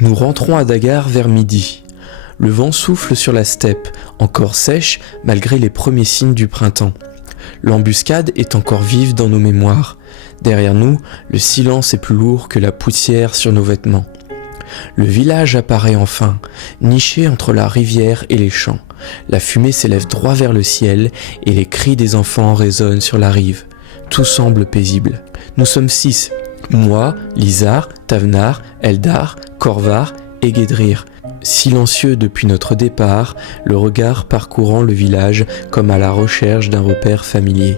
Nous rentrons à Dagar vers midi. Le vent souffle sur la steppe, encore sèche malgré les premiers signes du printemps. L'embuscade est encore vive dans nos mémoires. Derrière nous, le silence est plus lourd que la poussière sur nos vêtements. Le village apparaît enfin, niché entre la rivière et les champs. La fumée s'élève droit vers le ciel et les cris des enfants résonnent sur la rive. Tout semble paisible. Nous sommes 6. Moi, Lizar, Tavnar, Eldar, Korvar et Guedrir. Silencieux depuis notre départ, le regard parcourant le village comme à la recherche d'un repère familier.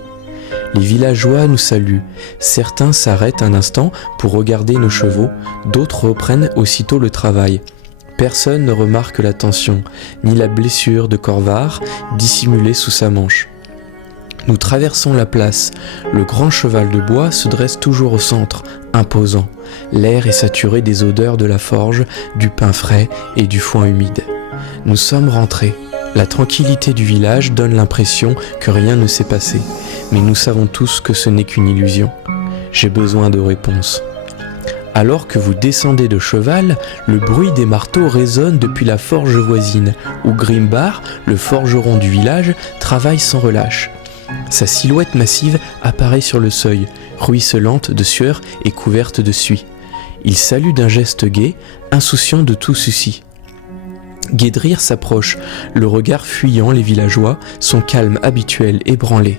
Les villageois nous saluent. Certains s'arrêtent un instant pour regarder nos chevaux, d'autres reprennent aussitôt le travail. Personne ne remarque la tension, ni la blessure de Korvar dissimulée sous sa manche. Nous traversons la place. Le grand cheval de bois se dresse toujours au centre, imposant. L'air est saturé des odeurs de la forge, du pain frais et du foin humide. Nous sommes rentrés. La tranquillité du village donne l'impression que rien ne s'est passé. Mais nous savons tous que ce n'est qu'une illusion. J'ai besoin de réponses. Alors que vous descendez de cheval, le bruit des marteaux résonne depuis la forge voisine, où Grimbar, le forgeron du village, travaille sans relâche. Sa silhouette massive apparaît sur le seuil, ruisselante de sueur et couverte de suie. Il salue d'un geste gai, insouciant de tout souci. Guedrir s'approche, le regard fuyant les villageois, son calme habituel ébranlé.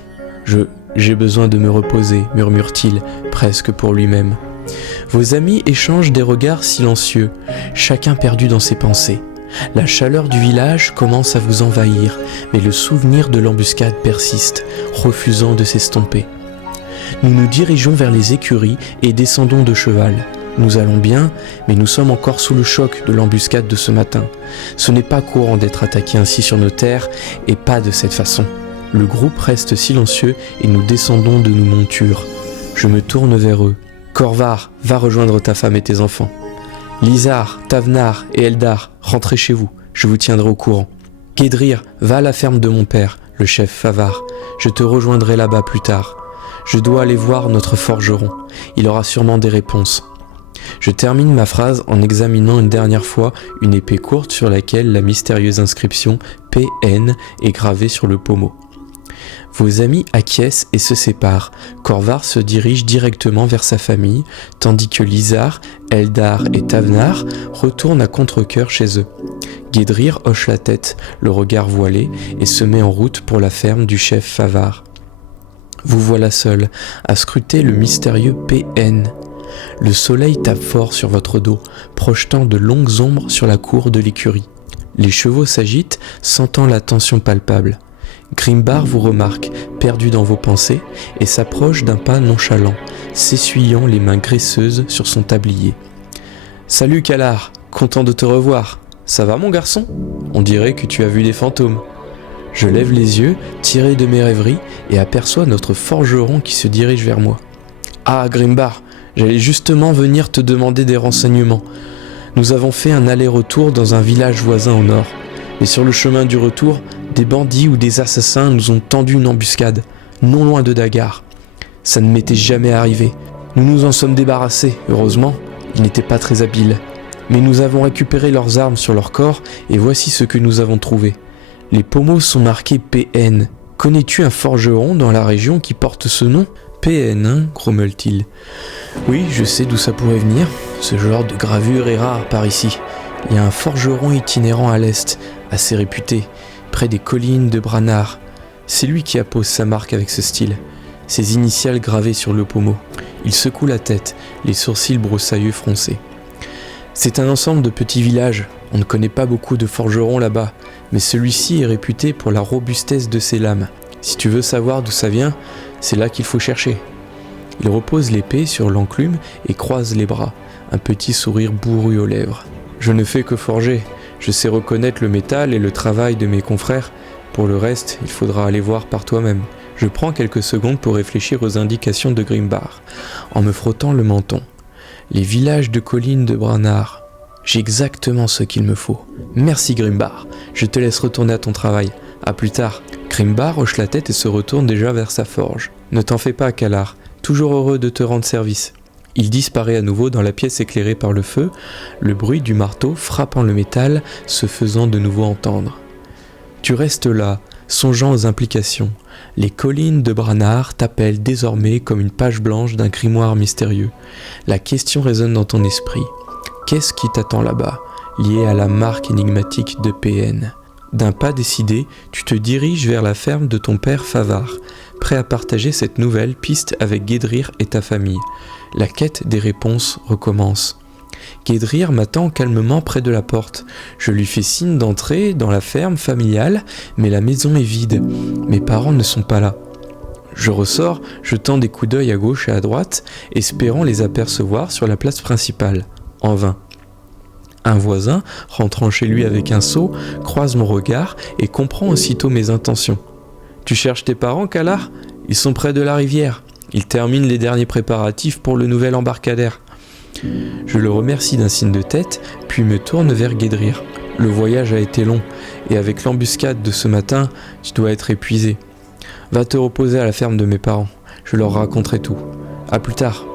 J'ai besoin de me reposer, murmure-t-il, presque pour lui-même. Vos amis échangent des regards silencieux, chacun perdu dans ses pensées. La chaleur du village commence à vous envahir, mais le souvenir de l'embuscade persiste, refusant de s'estomper. Nous nous dirigeons vers les écuries et descendons de cheval. Nous allons bien, mais nous sommes encore sous le choc de l'embuscade de ce matin. Ce n'est pas courant d'être attaqué ainsi sur nos terres, et pas de cette façon. Le groupe reste silencieux et nous descendons de nos montures. Je me tourne vers eux. Korvar, va rejoindre ta femme et tes enfants. Lizar, Tavnar et Eldar, rentrez chez vous, je vous tiendrai au courant. Guedrir, va à la ferme de mon père, le chef Favar. Je te rejoindrai là-bas plus tard. Je dois aller voir notre forgeron. Il aura sûrement des réponses. Je termine ma phrase en examinant une dernière fois une épée courte sur laquelle la mystérieuse inscription PN est gravée sur le pommeau. Vos amis acquiescent et se séparent. Korvar se dirige directement vers sa famille, tandis que Lizar, Eldar et Tavnar retournent à contre-cœur chez eux. Guedrir hoche la tête, le regard voilé, et se met en route pour la ferme du chef Favar. Vous voilà seul, à scruter le mystérieux PN. Le soleil tape fort sur votre dos, projetant de longues ombres sur la cour de l'écurie. Les chevaux s'agitent, sentant la tension palpable. Grimbar vous remarque, perdu dans vos pensées, et s'approche d'un pas nonchalant, s'essuyant les mains graisseuses sur son tablier. « Salut Kalar, content de te revoir. Ça va mon garçon ? On dirait que tu as vu des fantômes. » Je lève les yeux, tiré de mes rêveries, et aperçois notre forgeron qui se dirige vers moi. « Ah Grimbar, j'allais justement venir te demander des renseignements. Nous avons fait un aller-retour dans un village voisin au nord, mais sur le chemin du retour, des bandits ou des assassins nous ont tendu une embuscade, non loin de Dagar. Ça ne m'était jamais arrivé. Nous nous en sommes débarrassés, heureusement, ils n'étaient pas très habiles. Mais nous avons récupéré leurs armes sur leur corps et voici ce que nous avons trouvé. Les pommeaux sont marqués PN. Connais-tu un forgeron dans la région qui porte ce nom ? PN, hein, grommelle-t-il. Oui, je sais d'où ça pourrait venir. Ce genre de gravure est rare par ici. Il y a un forgeron itinérant à l'est, assez réputé, près des collines de Brannar. C'est lui qui appose sa marque avec ce style, ses initiales gravées sur le pommeau. Il secoue la tête, les sourcils broussailleux froncés. C'est un ensemble de petits villages, on ne connaît pas beaucoup de forgerons là-bas, mais celui-ci est réputé pour la robustesse de ses lames. Si tu veux savoir d'où ça vient, c'est là qu'il faut chercher. Il repose l'épée sur l'enclume et croise les bras, un petit sourire bourru aux lèvres. Je ne fais que forger, je sais reconnaître le métal et le travail de mes confrères. Pour le reste, il faudra aller voir par toi-même. Je prends quelques secondes pour réfléchir aux indications de Grimbar, en me frottant le menton. Les villages de collines de Brannar. J'ai exactement ce qu'il me faut. Merci Grimbar, je te laisse retourner à ton travail. À plus tard. Grimbar hoche la tête et se retourne déjà vers sa forge. Ne t'en fais pas, Kalar, toujours heureux de te rendre service. Il disparaît à nouveau dans la pièce éclairée par le feu, le bruit du marteau frappant le métal se faisant de nouveau entendre. Tu restes là, songeant aux implications. Les collines de Branard t'appellent désormais comme une page blanche d'un grimoire mystérieux. La question résonne dans ton esprit. Qu'est-ce qui t'attend là-bas, lié à la marque énigmatique de PN ? D'un pas décidé, tu te diriges vers la ferme de ton père Favard, prêt à partager cette nouvelle piste avec Guédrir et ta famille. La quête des réponses recommence. Guédrir m'attend calmement près de la porte. Je lui fais signe d'entrer dans la ferme familiale, mais la maison est vide. Mes parents ne sont pas là. Je ressors, jetant des coups d'œil à gauche et à droite, espérant les apercevoir sur la place principale. En vain. Un voisin, rentrant chez lui avec un seau, croise mon regard et comprend aussitôt mes intentions. « Tu cherches tes parents, Calard ? Ils sont près de la rivière. Ils terminent les derniers préparatifs pour le nouvel embarcadère. » Je le remercie d'un signe de tête, puis me tourne vers Guédrir. Le voyage a été long, et avec l'embuscade de ce matin, tu dois être épuisé. Va te reposer à la ferme de mes parents, je leur raconterai tout. À plus tard.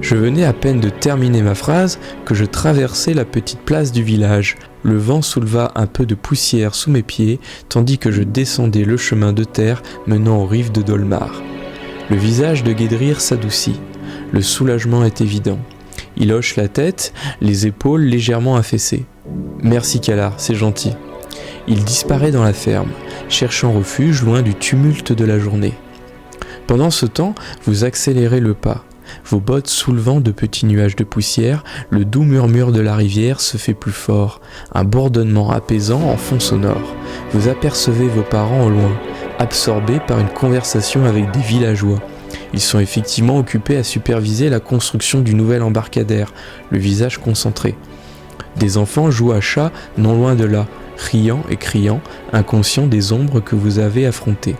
Je venais à peine de terminer ma phrase que je traversais la petite place du village. Le vent souleva un peu de poussière sous mes pieds, tandis que je descendais le chemin de terre menant aux rives de Dolmar. Le visage de Guédrir s'adoucit. Le soulagement est évident. Il hoche la tête, les épaules légèrement affaissées. « Merci Calard, c'est gentil. » Il disparaît dans la ferme, cherchant refuge loin du tumulte de la journée. Pendant ce temps, vous accélérez le pas. Vos bottes soulevant de petits nuages de poussière, le doux murmure de la rivière se fait plus fort. Un bourdonnement apaisant en fond sonore. Vous apercevez vos parents au loin, absorbés par une conversation avec des villageois. Ils sont effectivement occupés à superviser la construction du nouvel embarcadère, le visage concentré. Des enfants jouent à chat non loin de là, riant et criant, inconscients des ombres que vous avez affrontées.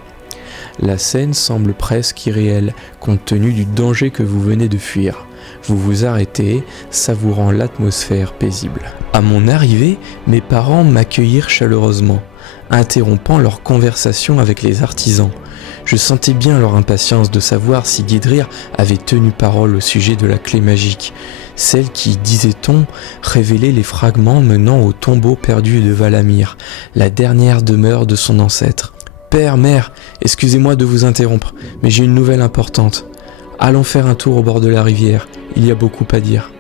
La scène semble presque irréelle, compte tenu du danger que vous venez de fuir. Vous vous arrêtez, savourant l'atmosphère paisible. À mon arrivée, mes parents m'accueillirent chaleureusement, interrompant leur conversation avec les artisans. Je sentais bien leur impatience de savoir si Guédrir avait tenu parole au sujet de la clé magique, celle qui, disait-on, révélait les fragments menant au tombeau perdu de Valamir, la dernière demeure de son ancêtre. « Père, mère, excusez-moi de vous interrompre, mais j'ai une nouvelle importante. Allons faire un tour au bord de la rivière, il y a beaucoup à dire. »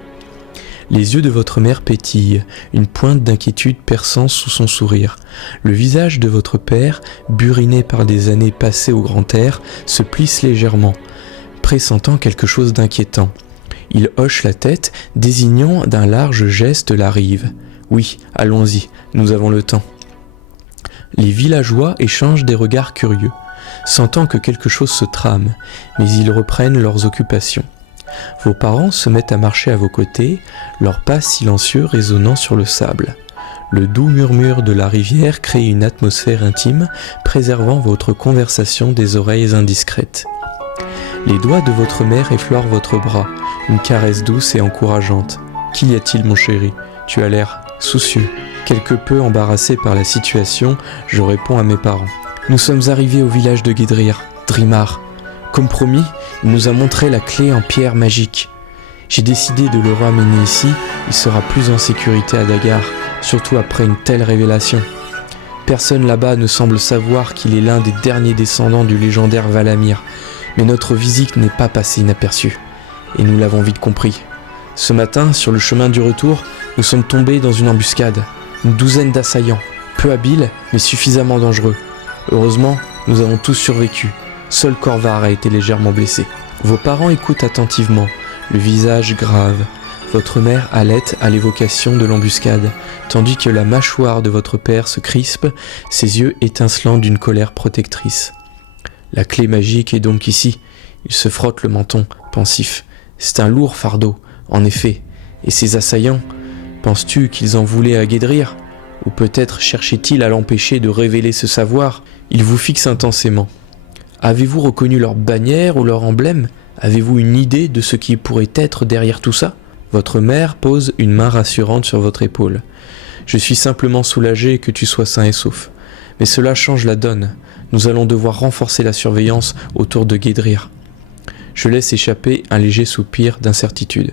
Les yeux de votre mère pétillent, une pointe d'inquiétude perçant sous son sourire. Le visage de votre père, buriné par des années passées au grand air, se plisse légèrement, pressentant quelque chose d'inquiétant. Il hoche la tête, désignant d'un large geste la rive. « Oui, allons-y, nous avons le temps. » Les villageois échangent des regards curieux, sentant que quelque chose se trame, mais ils reprennent leurs occupations. Vos parents se mettent à marcher à vos côtés, leurs pas silencieux résonnant sur le sable. Le doux murmure de la rivière crée une atmosphère intime, préservant votre conversation des oreilles indiscrètes. Les doigts de votre mère effleurent votre bras, une caresse douce et encourageante. « Qu'y a-t-il, mon chéri ? Tu as l'air soucieux. » Quelque peu embarrassé par la situation, je réponds à mes parents. « Nous sommes arrivés au village de Guédrir, Drimar. Comme promis, il nous a montré la clé en pierre magique. J'ai décidé de le ramener ici, il sera plus en sécurité à Dagar, surtout après une telle révélation. Personne là-bas ne semble savoir qu'il est l'un des derniers descendants du légendaire Valamir, mais notre visite n'est pas passée inaperçue, et nous l'avons vite compris. Ce matin, sur le chemin du retour, nous sommes tombés dans une embuscade, une douzaine d'assaillants, peu habiles mais suffisamment dangereux. Heureusement, nous avons tous survécu. Seul Corvar a été légèrement blessé. Vos parents écoutent attentivement, le visage grave. Votre mère halète à l'évocation de l'embuscade, tandis que la mâchoire de votre père se crispe, ses yeux étincelant d'une colère protectrice. La clé magique est donc ici. Il se frotte le menton, pensif. C'est un lourd fardeau, en effet. Et ces assaillants, penses-tu qu'ils en voulaient à Guédrir ? Ou peut-être cherchaient-ils à l'empêcher de révéler ce savoir ? Ils vous fixent intensément. Avez-vous reconnu leur bannière ou leur emblème ? Avez-vous une idée de ce qui pourrait être derrière tout ça ? Votre mère pose une main rassurante sur votre épaule. Je suis simplement soulagé que tu sois sain et sauf. Mais cela change la donne. Nous allons devoir renforcer la surveillance autour de Guédrir. Je laisse échapper un léger soupir d'incertitude.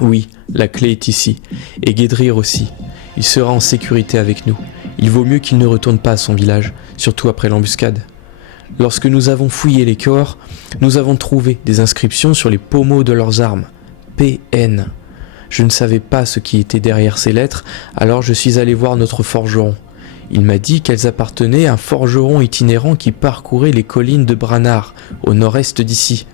Oui, la clé est ici, et Guédrir aussi. Il sera en sécurité avec nous. Il vaut mieux qu'il ne retourne pas à son village, surtout après l'embuscade. Lorsque nous avons fouillé les corps, nous avons trouvé des inscriptions sur les pommeaux de leurs armes. PN. Je ne savais pas ce qui était derrière ces lettres, alors je suis allé voir notre forgeron. Il m'a dit qu'elles appartenaient à un forgeron itinérant qui parcourait les collines de Branard, au nord-est d'ici.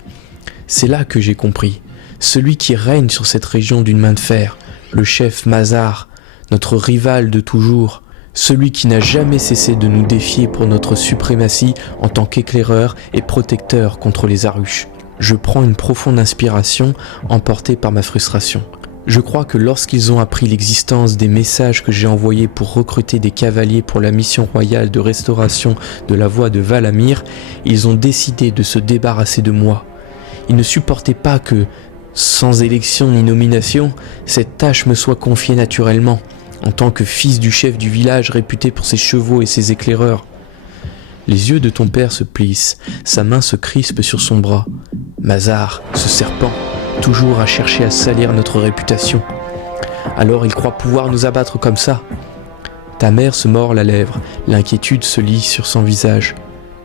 C'est là que j'ai compris. Celui qui règne sur cette région d'une main de fer, le chef Mazar, notre rival de toujours, celui qui n'a jamais cessé de nous défier pour notre suprématie en tant qu'éclaireur et protecteur contre les Aruches. Je prends une profonde inspiration, emporté par ma frustration. Je crois que lorsqu'ils ont appris l'existence des messages que j'ai envoyés pour recruter des cavaliers pour la mission royale de restauration de la voie de Valamir, ils ont décidé de se débarrasser de moi. Ils ne supportaient pas que, sans élection ni nomination, cette tâche me soit confiée naturellement, en tant que fils du chef du village réputé pour ses chevaux et ses éclaireurs. Les yeux de ton père se plissent, sa main se crispe sur son bras. Mazar, ce serpent, toujours à chercher à salir notre réputation. Alors il croit pouvoir nous abattre comme ça. Ta mère se mord la lèvre, l'inquiétude se lit sur son visage.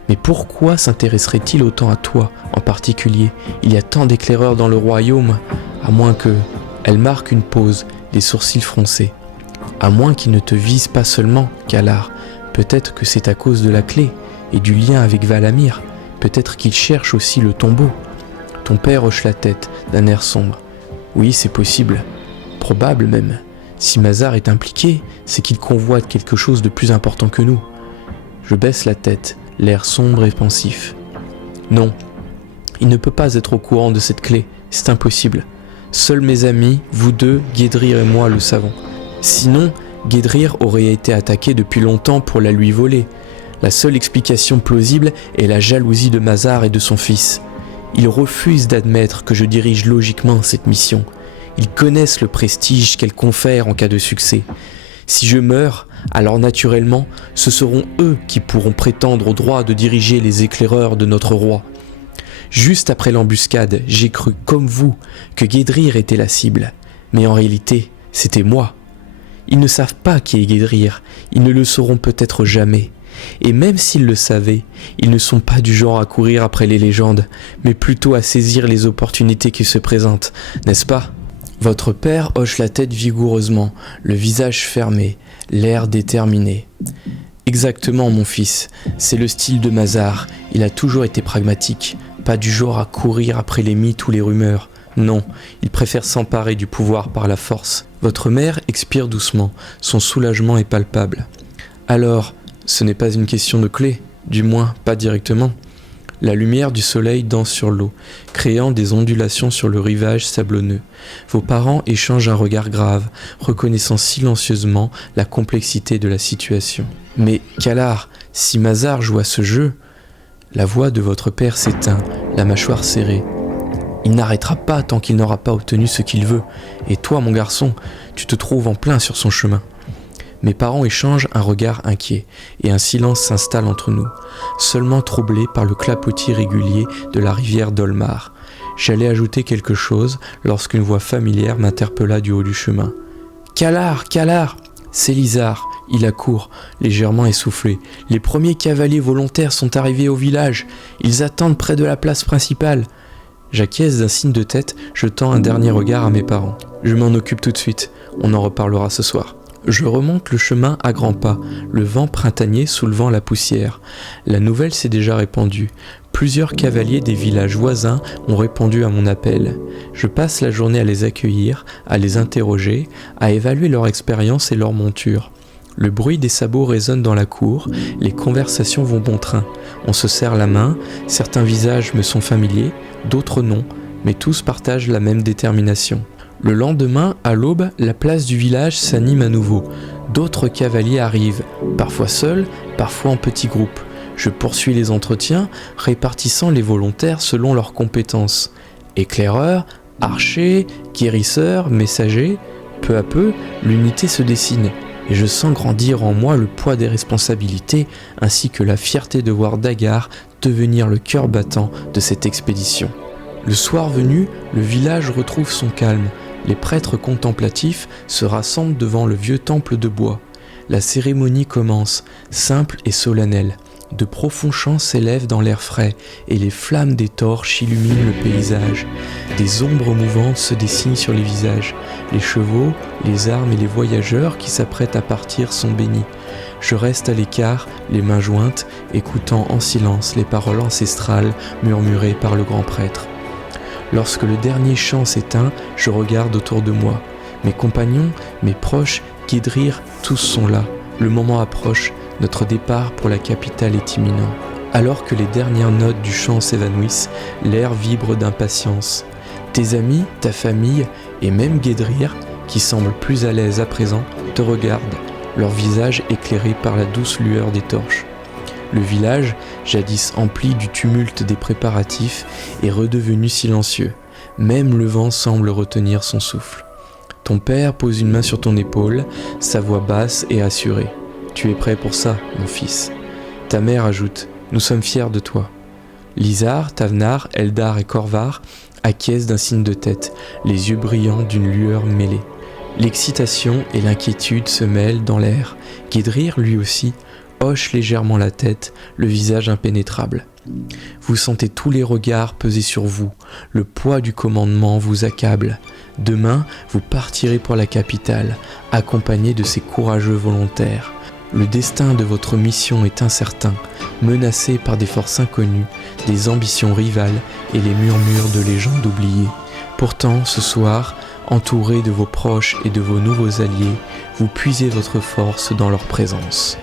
Mais pourquoi s'intéresserait-il autant à toi en particulier? Il y a tant d'éclaireurs dans le royaume, à moins que... Elle marque une pause, les sourcils froncés. À moins qu'il ne te vise pas seulement, Kalar. Peut-être que c'est à cause de la clé et du lien avec Valamir. Peut-être qu'il cherche aussi le tombeau. Ton père hoche la tête d'un air sombre. Oui, c'est possible. Probable même. Si Mazar est impliqué, c'est qu'il convoite quelque chose de plus important que nous. Je baisse la tête, l'air sombre et pensif. Non, il ne peut pas être au courant de cette clé, c'est impossible. Seuls mes amis, vous deux, Guédrir et moi le savons. Sinon, Guédrir aurait été attaqué depuis longtemps pour la lui voler. La seule explication plausible est la jalousie de Mazar et de son fils. Ils refusent d'admettre que je dirige logiquement cette mission. Ils connaissent le prestige qu'elle confère en cas de succès. Si je meurs, alors naturellement, ce seront eux qui pourront prétendre au droit de diriger les éclaireurs de notre roi. Juste après l'embuscade, j'ai cru, comme vous, que Guédrir était la cible. Mais en réalité, c'était moi. Ils ne savent pas qui est Guédrir, ils ne le sauront peut-être jamais. Et même s'ils le savaient, ils ne sont pas du genre à courir après les légendes, mais plutôt à saisir les opportunités qui se présentent, n'est-ce pas ? Votre père hoche la tête vigoureusement, le visage fermé, l'air déterminé. Exactement, mon fils, c'est le style de Mazar, il a toujours été pragmatique, pas du genre à courir après les mythes ou les rumeurs. Non, il préfère s'emparer du pouvoir par la force. Votre mère expire doucement, son soulagement est palpable. Alors, ce n'est pas une question de clé, du moins pas directement. La lumière du soleil danse sur l'eau, créant des ondulations sur le rivage sablonneux. Vos parents échangent un regard grave, reconnaissant silencieusement la complexité de la situation. Mais Kalar, si Mazar joue à ce jeu... La voix de votre père s'éteint, la mâchoire serrée. Il n'arrêtera pas tant qu'il n'aura pas obtenu ce qu'il veut. Et toi, mon garçon, tu te trouves en plein sur son chemin. Mes parents échangent un regard inquiet, et un silence s'installe entre nous, seulement troublé par le clapotis régulier de la rivière Dolmar. J'allais ajouter quelque chose lorsqu'une voix familière m'interpella du haut du chemin. « Kalar, Kalar !» C'est Lizar, il accourt, légèrement essoufflé. Les premiers cavaliers volontaires sont arrivés au village. Ils attendent près de la place principale. J'acquiesce d'un signe de tête, jetant un dernier regard à mes parents. Je m'en occupe tout de suite, on en reparlera ce soir. Je remonte le chemin à grands pas, le vent printanier soulevant la poussière. La nouvelle s'est déjà répandue. Plusieurs cavaliers des villages voisins ont répondu à mon appel. Je passe la journée à les accueillir, à les interroger, à évaluer leur expérience et leur monture. Le bruit des sabots résonne dans la cour, les conversations vont bon train. On se serre la main, certains visages me sont familiers, d'autres non, mais tous partagent la même détermination. Le lendemain, à l'aube, la place du village s'anime à nouveau. D'autres cavaliers arrivent, parfois seuls, parfois en petits groupes. Je poursuis les entretiens, répartissant les volontaires selon leurs compétences. Éclaireurs, archers, guérisseurs, messagers. Peu à peu, l'unité se dessine, et je sens grandir en moi le poids des responsabilités, ainsi que la fierté de voir Dagar devenir le cœur battant de cette expédition. Le soir venu, le village retrouve son calme. Les prêtres contemplatifs se rassemblent devant le vieux temple de bois. La cérémonie commence, simple et solennelle. De profonds chants s'élèvent dans l'air frais et les flammes des torches illuminent le paysage. Des ombres mouvantes se dessinent sur les visages. Les chevaux, les armes et les voyageurs qui s'apprêtent à partir sont bénis. Je reste à l'écart, les mains jointes, écoutant en silence les paroles ancestrales murmurées par le grand prêtre. Lorsque le dernier chant s'éteint, je regarde autour de moi. Mes compagnons, mes proches, Guédrir, tous sont là. Le moment approche, notre départ pour la capitale est imminent. Alors que les dernières notes du chant s'évanouissent, l'air vibre d'impatience. Tes amis, ta famille et même Guédrir, qui semble plus à l'aise à présent, te regardent, leur visage éclairé par la douce lueur des torches. Le village, jadis empli du tumulte des préparatifs, est redevenu silencieux. Même le vent semble retenir son souffle. Ton père pose une main sur ton épaule, sa voix basse et assurée. Tu es prêt pour ça, mon fils. Ta mère ajoute, nous sommes fiers de toi. Lizar, Tavnar, Eldar et Corvar acquiescent d'un signe de tête, les yeux brillants d'une lueur mêlée. L'excitation et l'inquiétude se mêlent dans l'air. Guédrir, lui aussi, hoche légèrement la tête, le visage impénétrable. Vous sentez tous les regards peser sur vous, le poids du commandement vous accable. Demain, vous partirez pour la capitale, accompagné de ces courageux volontaires. Le destin de votre mission est incertain, menacé par des forces inconnues, des ambitions rivales et les murmures de légendes oubliées. Pourtant, ce soir, entouré de vos proches et de vos nouveaux alliés, vous puisez votre force dans leur présence.